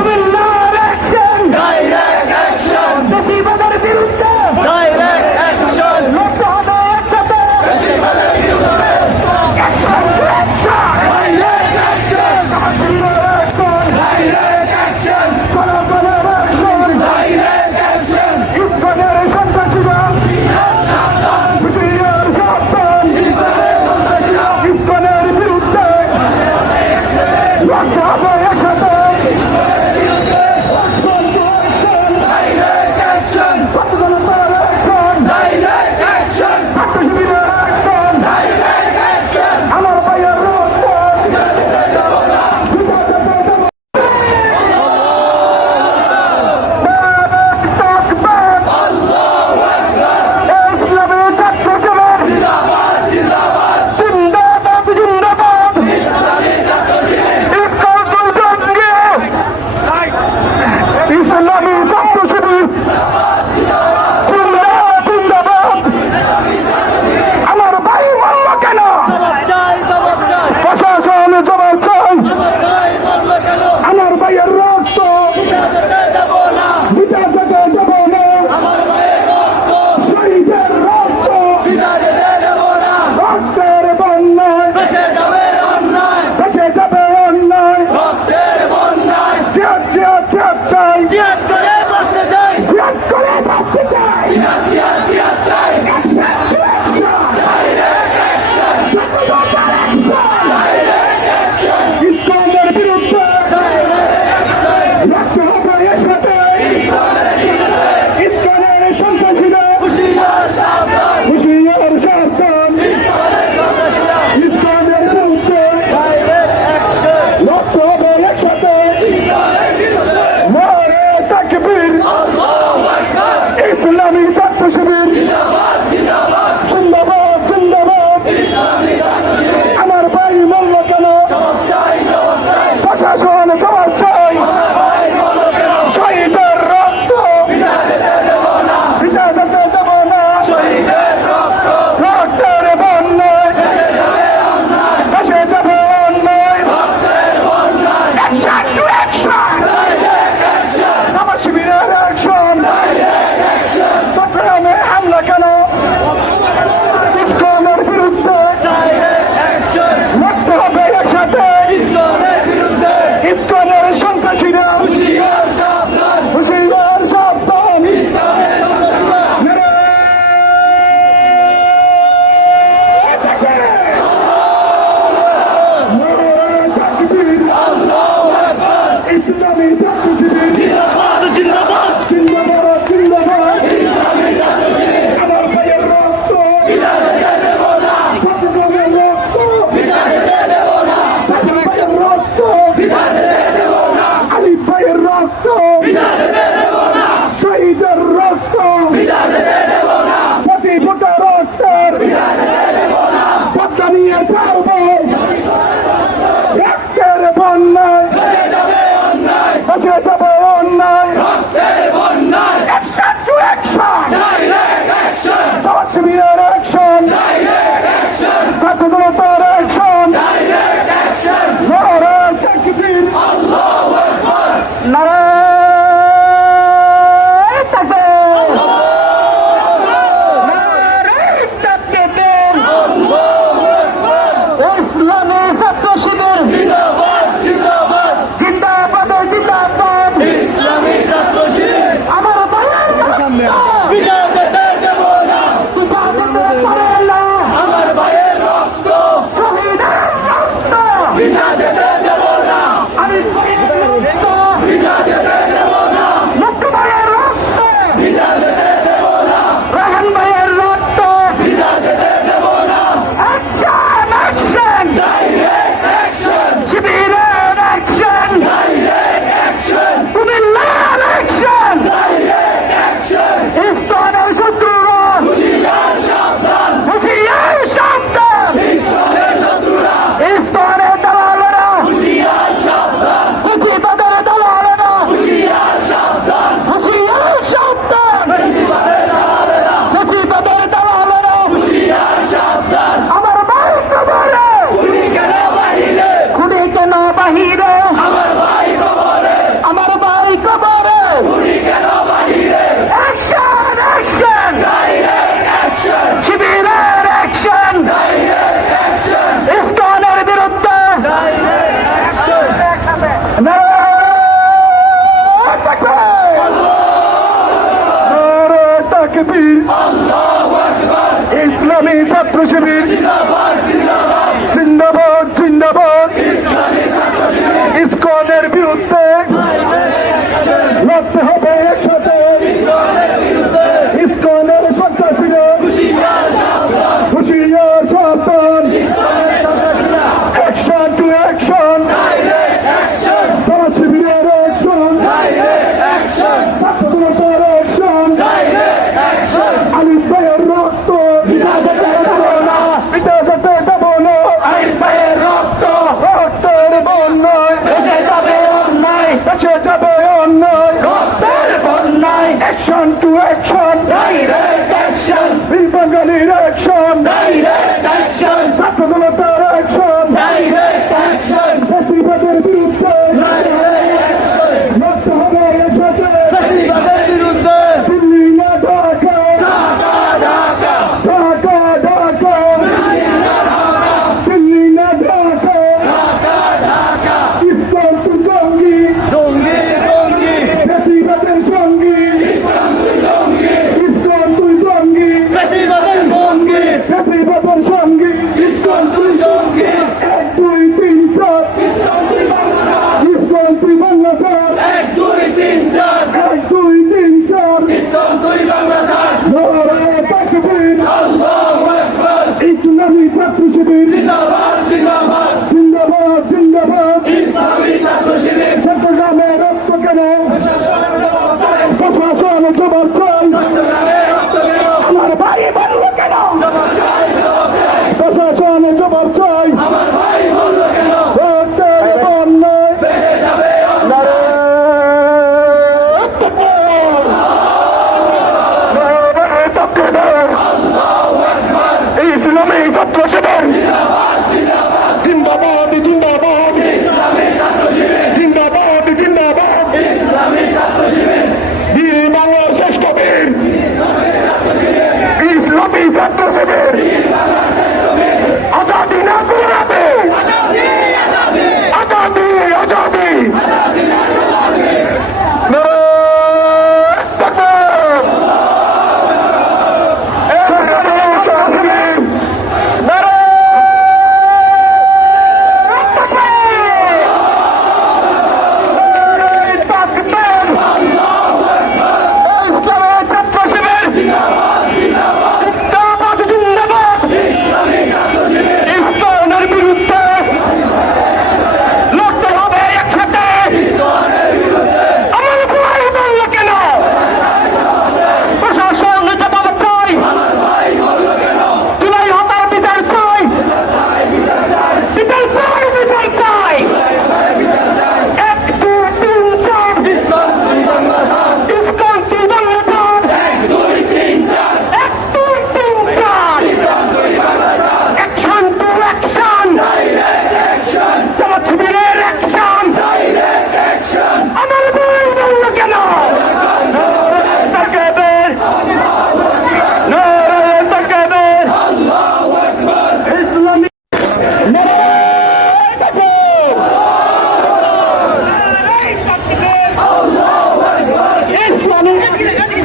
কুমিল্লার action, direct action, বেশিবাদের বিরুদ্ধে direct action, লড়তে হবে একসাথে। বেশিবাদের বিরুদ্ধে action to action, direct action, জামাতের অ্যাকশন, ডাইরেক্ট অ্যাকশন, জনগণের অ্যাকশন, ডাইরেক্ট অ্যাকশন, ইসকনের সন্ত্রাসীরা, হুঁশিয়ার সাবধান, ইসকনের বিরুদ্ধে লড়তে হবে একসাথে। Action to action, direct action, ছাত্রজনতার অ্যাকশন, ডাইরেক্ট অ্যাকশন, ছাত্রশিবিরের অ্যাকশন, ডাইরেক্ট অ্যাকশন, আমার ভাইয়ের রক্ত বিদায় দেব না। তাকবীর, আল্লাহু আকবার, ইসলামী ছাত্র শিবির জিন্দাবাদ জিন্দাবাদ, জিন্দাবাদ জিন্দাবাদ, ইসলামী ছাত্র শিবির, ইসলামী জঙ্গি, ইসলামী ছাত্র শিবির জিন্দাবাদ জিন্দাবাদ। আমার ভাই মরল কেন? জবাব চাই, জবাব চাই, প্রশাসন জবাব চাই। ভাই মারলো কেন? আমার ভাইয়ের রক্ত যেতে দেব না, বিটা যেতে দেব না। আমার ভাইয়ের রক্ত শহীদের রক্ত বিদায় যেতে দেব না, রক্তের বন্যায় বেঁচে যাবে অন্যায়, ভেসে যাবে অন্যায়। রক্তের বন্যায়, জিয়াদ জিয়াদ জিয়াদ চাই, জিহাদ করে বাঁচতে চাই, জিয়াদ করে বাঁচতে চাই। জিহাদ জিহাদ জিহাদ চাই, ডাইরেক্ট অ্যাকশন, ডাইরেক্ট অ্যাকশন, ইসলামের বিরুদ্ধে ডাইরেক্ট অ্যাকশন, লড়তে হবে একসাথে। ইসলামের বিরুদ্ধে ইসলামের সন্ত্রাসীরা হুঁশিয়ার সাবধান, হুঁশিয়ার সাবধান। ইসলামের সন্ত্রাসীরা, ইসলামের বিরুদ্ধে ডাইরেক্ট অ্যাকশন, লড়তে হবে একসাথে। ইসলামের বিরুদ্ধে নারে তাকবীর, আল্লাহু আকবার, ইসলামী ছাত্র শিবির জিন্দাবাদ জিন্দাবাদ, জিন্দাবাদ জিন্দাবাদ। ইসলামী ছাত্র শিবির, আমার ভাই মরল কেন? জবাব চাই, জবাব চাই, প্রশাসন জবাব চাই। আমার ভাই মারলো কেন? শহীদের রক্ত বিদায় যেতে দেব না, বিটা যেতে দেব না। শহীদের রক্ত রক্তের বন্যায় বেঁচে যাবে অন্যায়, ভেসে যাবে অন্যায়। রক্তের বন্যায়, action to action, direct action, জামাত শিবিরের অ্যাকশন। ডাইরেক্ট অ্যাকশন, চট্টগ্রামে হামলা কেন? ইসলামের বিরুদ্ধে ডাইরেক্ট অ্যাকশন, লড়তে হবে একসাথে। ইসলামের বিরুদ্ধে ইসলামের সন্ত্রাসীরা হুঁশিয়ার সাবধান, হুঁশিয়ার সাবধান। ইসলামের সন্ত্রাসীরা, আল্লাহু আকবার, ইসলামী ছাত্র শিবির জিন্দাবাদ জিন্দাবাদ, জিন্দাবাদ জিন্দাবাদ। ইসলামী ছাত্র শিবির, আমার ভাইয়ের রক্ত বিদায় যেতে দেব না, চট্টগ্রামের রক্ত বিদায় যেতে দেব না, সাকিব ভাইয়ের রক্ত বিদায় যেতে দেব না, আলিফ ভাইয়ের রক্ত বিদায় যেতে দেব না, শহীদের রক্ত বিদায় যেতে দেব না, প্রতি ফোটা রক্তের বিদায় যেতে দেব না, পদ্মা নিয়ে ছাড়বো। রক্তের বন্যায় বেঁচে যাবে অন্যায়, ভেসে যাবে অন্যায়। রক্তের বন্যায়, action to action, direct action, জামাত শিবিরের অ্যাকশন, ডাইরেক্ট অ্যাকশন, ছাত্র জনতার অ্যাকশন। ডাইরেক্ট অ্যাকশন, নারে তাকবীর, এদিকে